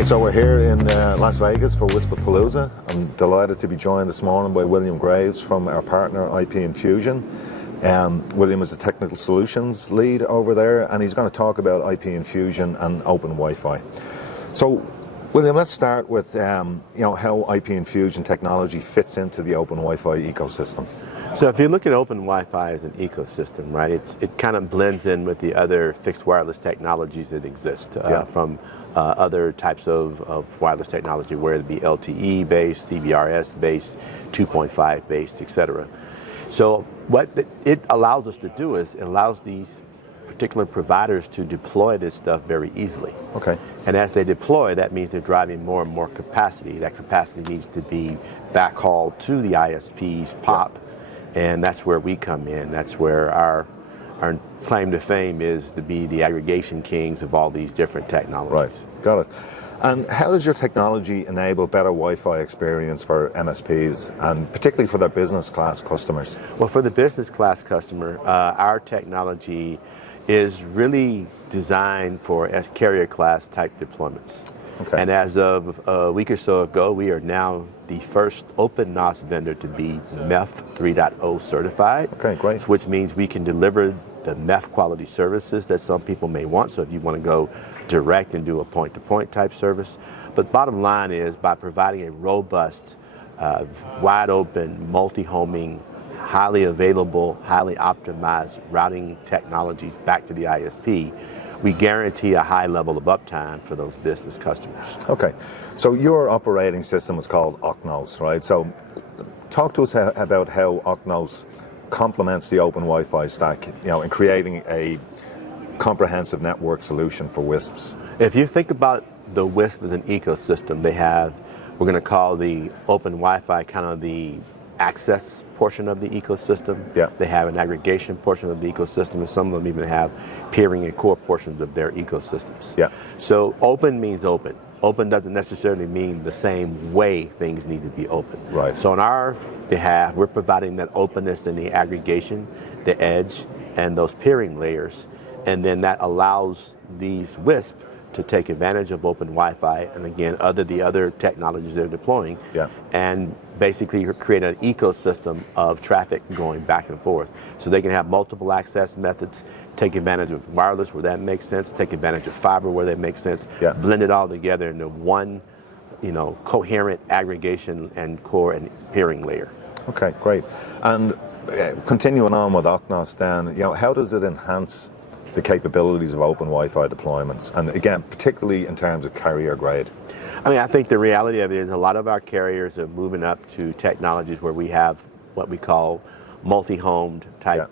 Okay, so we're here in Las Vegas for WISPAPALOOZA. I'm delighted to be joined this morning by William Graves from our partner IP Infusion. William is the technical solutions lead over there, and he's going to talk about IP Infusion and OpenWiFi. So, William, let's start with how IP Infusion technology fits into the OpenWiFi ecosystem. So if you look at OpenWiFi as an ecosystem, right, it kind of blends in with the other fixed wireless technologies that exist from other types of wireless technology, whether it be LTE based, CBRS based, 2.5 based, etc. So what it allows us to do is it allows these particular providers to deploy this stuff very easily. Okay. And as they deploy, that means they're driving more and more capacity. That capacity needs to be backhauled to the ISP's POP. And that's where we come in. That's where our claim to fame is to be the aggregation kings of all these different technologies. Right, got it. And how does your technology enable better Wi-Fi experience for MSPs, and particularly for their business class customers? Well, for the business class customer, our technology is really designed for carrier class type deployments. Okay. And as of a week or so ago, we are now the first OcNOS vendor to be MEF 3.0 certified. Okay, great. Which means we can deliver the MEF quality services that some people may want. So if you want to go direct and do a point-to-point type service. But bottom line is, by providing a robust, wide open, multi-homing, highly available, highly optimized routing technologies back to the ISP, we guarantee a high level of uptime for those business customers. Okay, so your operating system is called OcNOS, right? So talk to us about how OcNOS complements the OpenWiFi stack, in creating a comprehensive network solution for WISPs. If you think about the WISP as an ecosystem, they have, we're going to call the OpenWiFi kind of the access portion of the ecosystem. Yeah. They have an aggregation portion of the ecosystem, and some of them even have peering and core portions of their ecosystems. Yeah. So open means open. Open doesn't necessarily mean the same way things need to be open. Right. So on our behalf, we're providing that openness in the aggregation, the edge, and those peering layers, and then that allows these WISP to take advantage of OpenWiFi and again the other technologies they're deploying, and basically create an ecosystem of traffic going back and forth. So they can have multiple access methods, take advantage of wireless where that makes sense, take advantage of fiber where that makes sense, blend it all together into one, coherent aggregation and core and peering layer. Okay, great. And continuing on with OcNOS then, how does it enhance the capabilities of OpenWiFi deployments, and again, particularly in terms of carrier grade? I think the reality of it is a lot of our carriers are moving up to technologies where we have what we call multi-homed type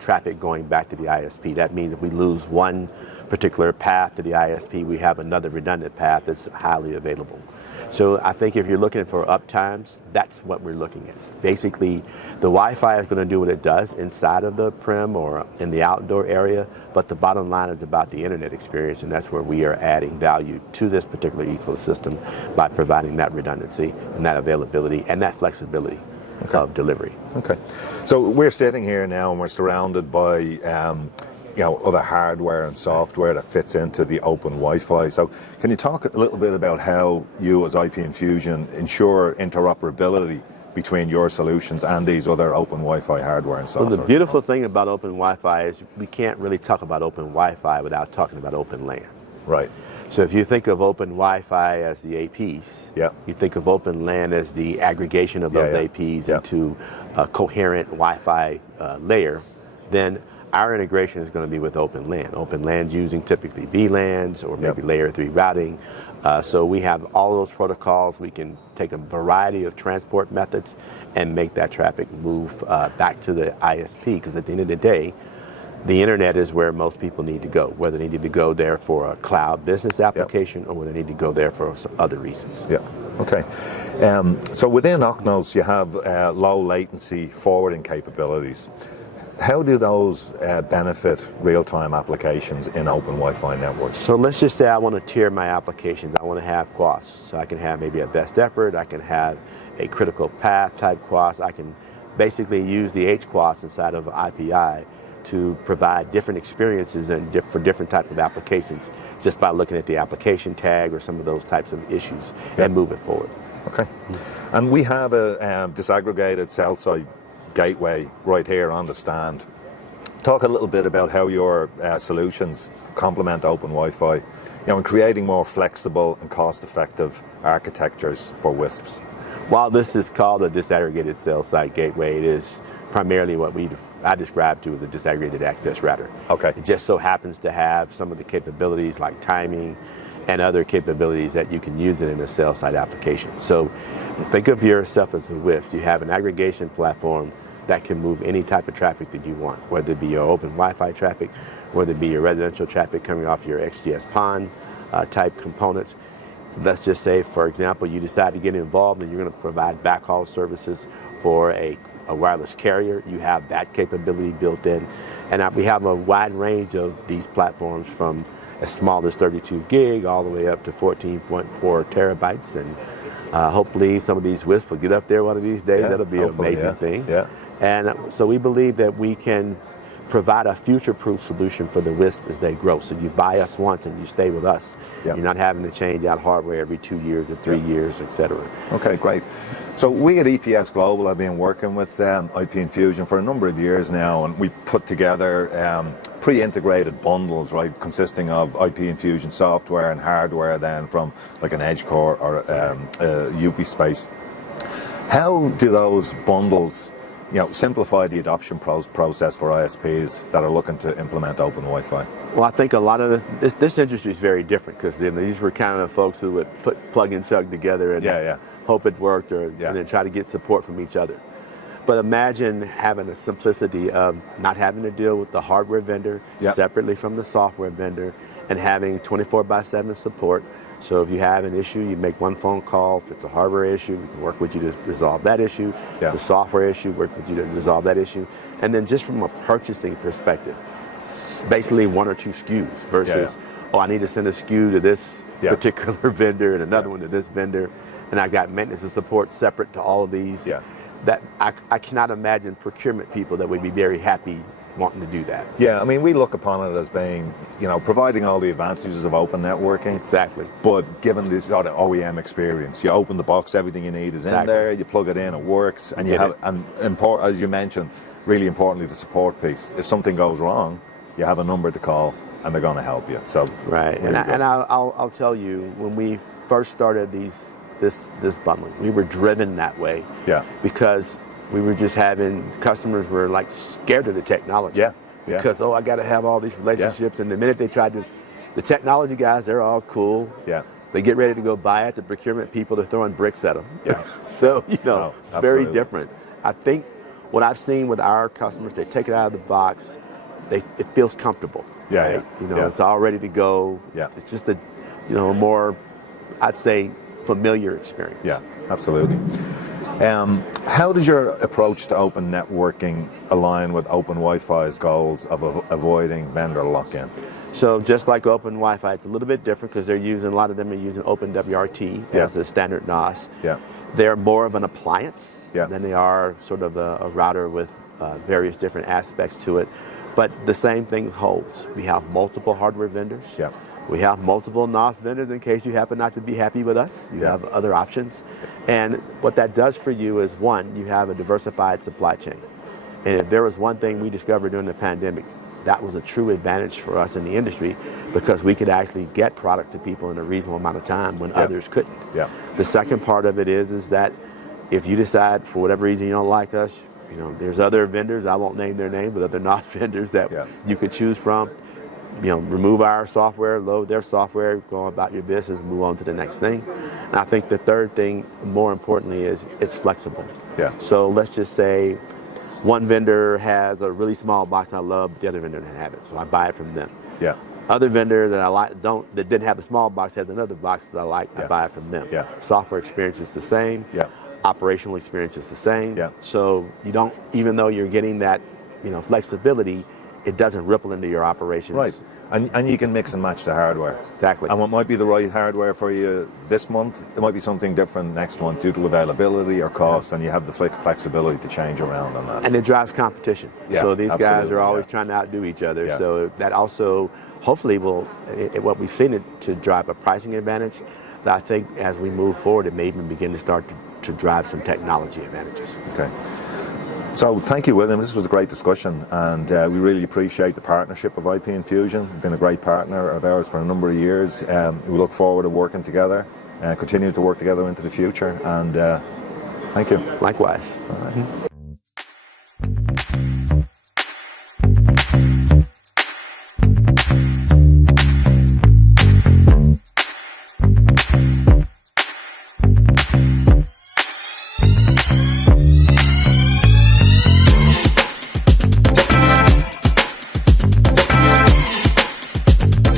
traffic going back to the ISP. That means if we lose one particular path to the ISP, we have another redundant path that's highly available. So I think if you're looking for uptimes, that's what we're looking at. Basically, the Wi-Fi is going to do what it does inside of the prim or in the outdoor area, but the bottom line is about the internet experience, and that's where we are adding value to this particular ecosystem by providing that redundancy and that availability and that flexibility of delivery. Okay. So we're sitting here now and we're surrounded by other hardware and software that fits into the OpenWiFi. So can you talk a little bit about how you as IP Infusion ensure interoperability between your solutions and these other OpenWiFi hardware and software? Well, the beautiful thing about OpenWiFi is we can't really talk about OpenWiFi without talking about Open LAN. Right. So if you think of OpenWiFi as the APs, you think of Open LAN as the aggregation of those APs into a coherent Wi-Fi layer, then our integration is going to be with Open LAN. Open LAN's using typically VLANs or maybe layer 3 routing. So we have all those protocols. We can take a variety of transport methods and make that traffic move back to the ISP, because at the end of the day, the internet is where most people need to go, whether they need to go there for a cloud business application or whether they need to go there for some other reasons. Yeah. Okay. So within OcNOS, you have low latency forwarding capabilities. How do those benefit real-time applications in OpenWiFi networks? So let's just say I want to tier my applications. I want to have QoS. So I can have maybe a best effort. I can have a critical path type QoS. I can basically use the HQoS inside of IPI to provide different experiences and for different types of applications just by looking at the application tag or some of those types of issues and move it forward. Okay. And we have a disaggregated cell site gateway right here on the stand. Talk a little bit about how your solutions complement OpenWiFi, in creating more flexible and cost-effective architectures for WISPs. While this is called a disaggregated cell site gateway, it is primarily what I describe to as a disaggregated access router. Okay. It just so happens to have some of the capabilities like timing and other capabilities that you can use it in a cell site application. So think of yourself as a WISP. You have an aggregation platform that can move any type of traffic that you want, whether it be your open Wi-Fi traffic, whether it be your residential traffic coming off your XGS-PON type components. Let's just say, for example, you decide to get involved and you're going to provide backhaul services for a wireless carrier. You have that capability built in. And we have a wide range of these platforms from as small as 32 gig all the way up to 14.4 terabytes. And hopefully some of these WISPs will get up there one of these days. That'll be an amazing thing. Yeah. And so we believe that we can provide a future-proof solution for the WISP as they grow. So you buy us once and you stay with us. You're not having to change out hardware every 2 years or 3 years, et cetera. Okay, great. So we at EPS Global have been working with IP Infusion for a number of years now, and we put together pre-integrated bundles, right, consisting of IP Infusion software and hardware then from like an edge core or UV space. How do those bundles simplify the adoption process for ISPs that are looking to implement OpenWiFi? Well, I think a lot of this industry is very different because these were kind of the folks who would put plug and chug together and hope it worked and then try to get support from each other. But imagine having a simplicity of not having to deal with the hardware vendor separately from the software vendor and having 24/7 support. So if you have an issue, you make one phone call. If it's a hardware issue, we can work with you to resolve that issue. If it's a software issue, work with you to resolve that issue. And then just from a purchasing perspective, it's basically 1 or 2 SKUs versus, oh, I need to send a SKU to this particular vendor and another one to this vendor. And I got maintenance and support separate to all of these. That I cannot imagine procurement people that would be very happy wanting to do that. Yeah, I mean, we look upon it as being, providing all the advantages of open networking. Exactly. But given this sort of OEM experience, you open the box, everything you need is in there, you plug it in, it works, and you have, as you mentioned, really importantly, the support piece. If something goes wrong, you have a number to call, and they're going to help you. So right, and I'll tell you, when we first started this bundling, we were driven that way. Because we were just having customers were like scared of the technology. Because, I got to have all these relationships. And the minute they tried to, the technology guys, they're all cool. They get ready to go buy it. The procurement people, they're throwing bricks at them. So, it's very different. I think what I've seen with our customers, they take it out of the box. It feels comfortable. It's all ready to go. It's just a, more, I'd say, familiar experience. Yeah, absolutely. How does your approach to open networking align with OpenWiFi's goals of avoiding vendor lock-in? So just like OpenWiFi, it's a little bit different because a lot of them are using OpenWRT as a standard NOS. They're more of an appliance than they are sort of a router with various different aspects to it. But the same thing holds. We have multiple hardware vendors. We have multiple NOS vendors in case you happen not to be happy with us. You have other options. And what that does for you is, one, you have a diversified supply chain. And if there was one thing we discovered during the pandemic, that was a true advantage for us in the industry because we could actually get product to people in a reasonable amount of time when others couldn't. The second part of it is that if you decide for whatever reason you don't like us, there's other vendors, I won't name their name, but other NOS vendors that you could choose from. Remove our software, load their software, go about your business, move on to the next thing. And I think the third thing, more importantly, is it's flexible. So let's just say one vendor has a really small box I love, but the other vendor doesn't have it, so I buy it from them. Other vendor that I like that didn't have the small box has another box that I like, I buy it from them. Software experience is the same. Operational experience is the same. So you don't, even though you're getting that, flexibility, it doesn't ripple into your operations. Right. And you can mix and match the hardware. Exactly. And what might be the right hardware for you this month, it might be something different next month due to availability or cost, and you have the flexibility to change around on that. And it drives competition. Yeah, so these guys absolutely, are always yeah. trying to outdo each other. Yeah. So that also, hopefully, what we've seen it to drive a pricing advantage. But I think as we move forward, it may even begin to start to drive some technology advantages. Okay. So thank you, William. This was a great discussion, and we really appreciate the partnership of IP Infusion. You've been a great partner of ours for a number of years. We look forward to working together, continue to work together into the future, and thank you. Likewise. All right.